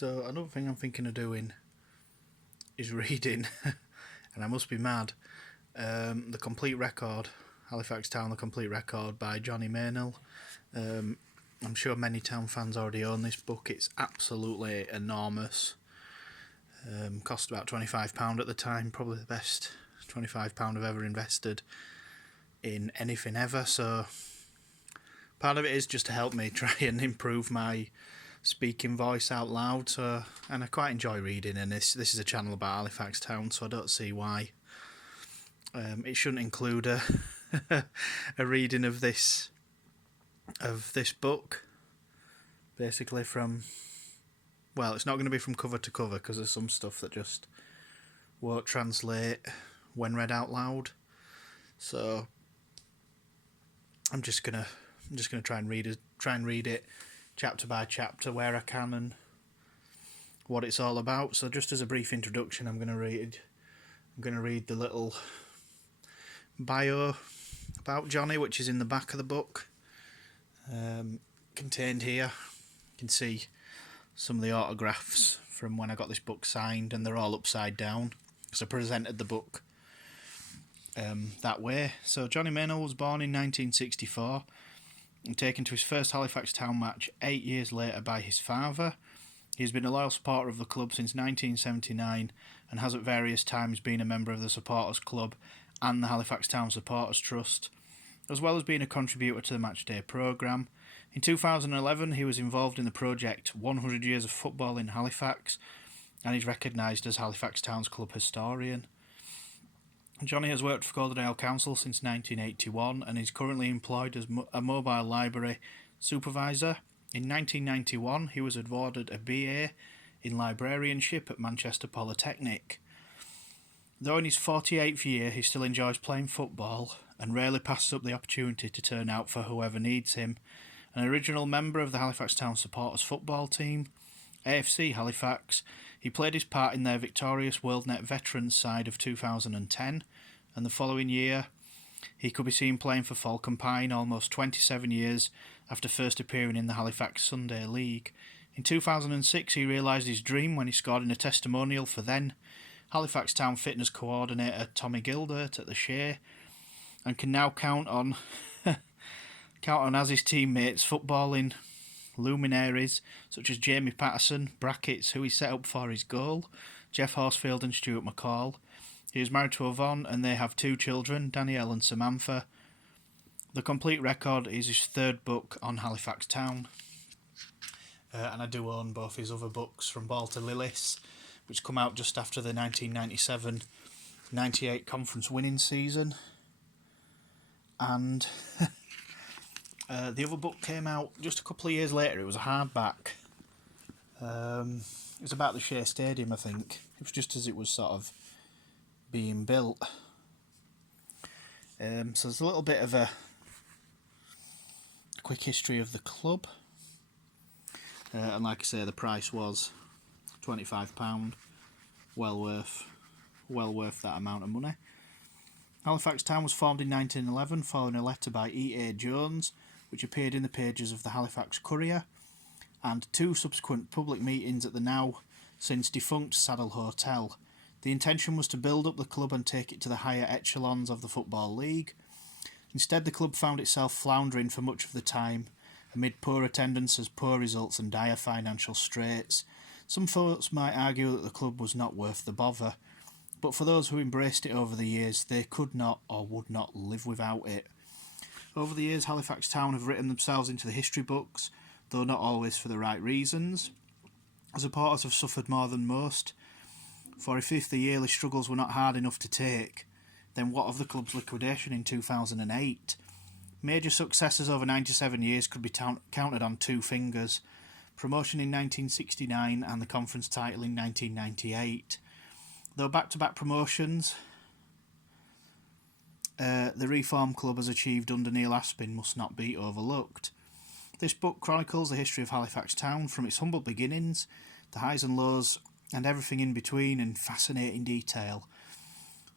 So another thing I'm thinking of doing is reading, and I must be mad, the complete record, Halifax Town, the complete record by Johnny Meynell. I'm sure many town fans already own this book. It's absolutely enormous. Cost about £25 at the time, probably the best £25 I've ever invested in anything ever. So part of it is just to help me try and improve my speaking voice out loud. And I quite enjoy reading, and this is a channel about Halifax Town, so I don't see why it shouldn't include a a reading of this book, basically from. Well, it's not going to be from cover to cover because there's some stuff that just won't translate when read out loud. So I'm just gonna try and read it chapter by chapter where I can and what it's all about. So just as a brief introduction, I'm gonna read the little bio about Johnny, which is in the back of the book, contained here. You can see some of the autographs from when I got this book signed, and they're all upside down because I presented the book that way. So Johnny Meynell was born in 1964 and taken to his first Halifax Town match 8 years later by his father. He has been a loyal supporter of the club since 1979 and has at various times been a member of the Supporters Club and the Halifax Town Supporters Trust, as well as being a contributor to the matchday programme. In 2011, he was involved in the project 100 Years of Football in Halifax, and he's recognised as Halifax Town's club historian. Johnny has worked for Calderdale Council since 1981 and is currently employed as a mobile library supervisor. In 1991, he was awarded a BA in librarianship at Manchester Polytechnic. Though in his 48th year, he still enjoys playing football and rarely passes up the opportunity to turn out for whoever needs him. An original member of the Halifax Town supporters football team, AFC Halifax, he played his part in their victorious WorldNet Veterans side of 2010, and the following year he could be seen playing for Falcon Pine almost 27 years after first appearing in the Halifax Sunday League. In 2006 he realised his dream when he scored in a testimonial for then Halifax Town fitness coordinator Tommy Gildert at the Shea, and can now count on as his teammates footballing luminaries such as Jamie Patterson, brackets, who he set up for his goal, Jeff Horsfield and Stuart McCall. He is married to Yvonne and they have 2 children, Danielle and Samantha. The complete record is his 3rd book on Halifax Town. And I do own both his other books, From Ball to Lillis, which come out just after the 1997-98 conference winning season. And the other book came out just a couple of years later. It was a hardback. It was about the Shea Stadium, I think. It was just as it was sort of being built. So there's a little bit of a quick history of the club. And like I say, the price was £25. Well worth that amount of money. Halifax Town was formed in 1911 following a letter by E.A. Jones, which appeared in the pages of the Halifax Courier, and 2 subsequent public meetings at the now since defunct Saddle Hotel. The intention was to build up the club and take it to the higher echelons of the Football League. Instead, the club found itself floundering for much of the time, amid poor attendances, poor results and dire financial straits. Some folks might argue that the club was not worth the bother, but for those who embraced it over the years, they could not or would not live without it. Over the years, Halifax Town have written themselves into the history books, though not always for the right reasons. Supporters have suffered more than most, for if the yearly struggles were not hard enough to take, then what of the club's liquidation in 2008? Major successes over 97 years could be counted on 2 fingers: promotion in 1969 and the conference title in 1998. Though back-to-back promotions the Reform Club has achieved under Neil Aspin must not be overlooked. This book chronicles the history of Halifax Town from its humble beginnings, the highs and lows, and everything in between in fascinating detail,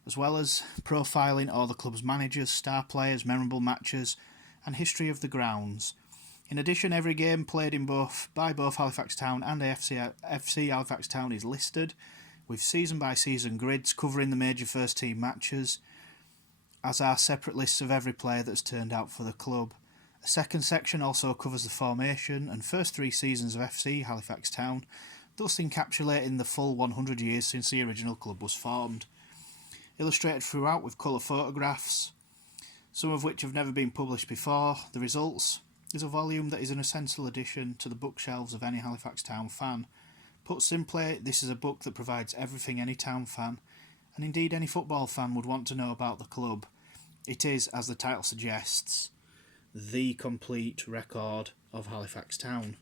as well as profiling all the club's managers, star players, memorable matches, and history of the grounds. In addition, every game played by both Halifax Town and FC Halifax Town is listed, with season-by-season grids covering the major first-team matches, as are separate lists of every player that's turned out for the club. A second section also covers the formation and first 3 seasons of FC Halifax Town, thus encapsulating the full 100 years since the original club was formed. Illustrated throughout with colour photographs, some of which have never been published before, the results is a volume that is an essential addition to the bookshelves of any Halifax Town fan. Put simply, this is a book that provides everything any town fan, and indeed any football fan, would want to know about the club. It is, as the title suggests, the complete record of Halifax Town.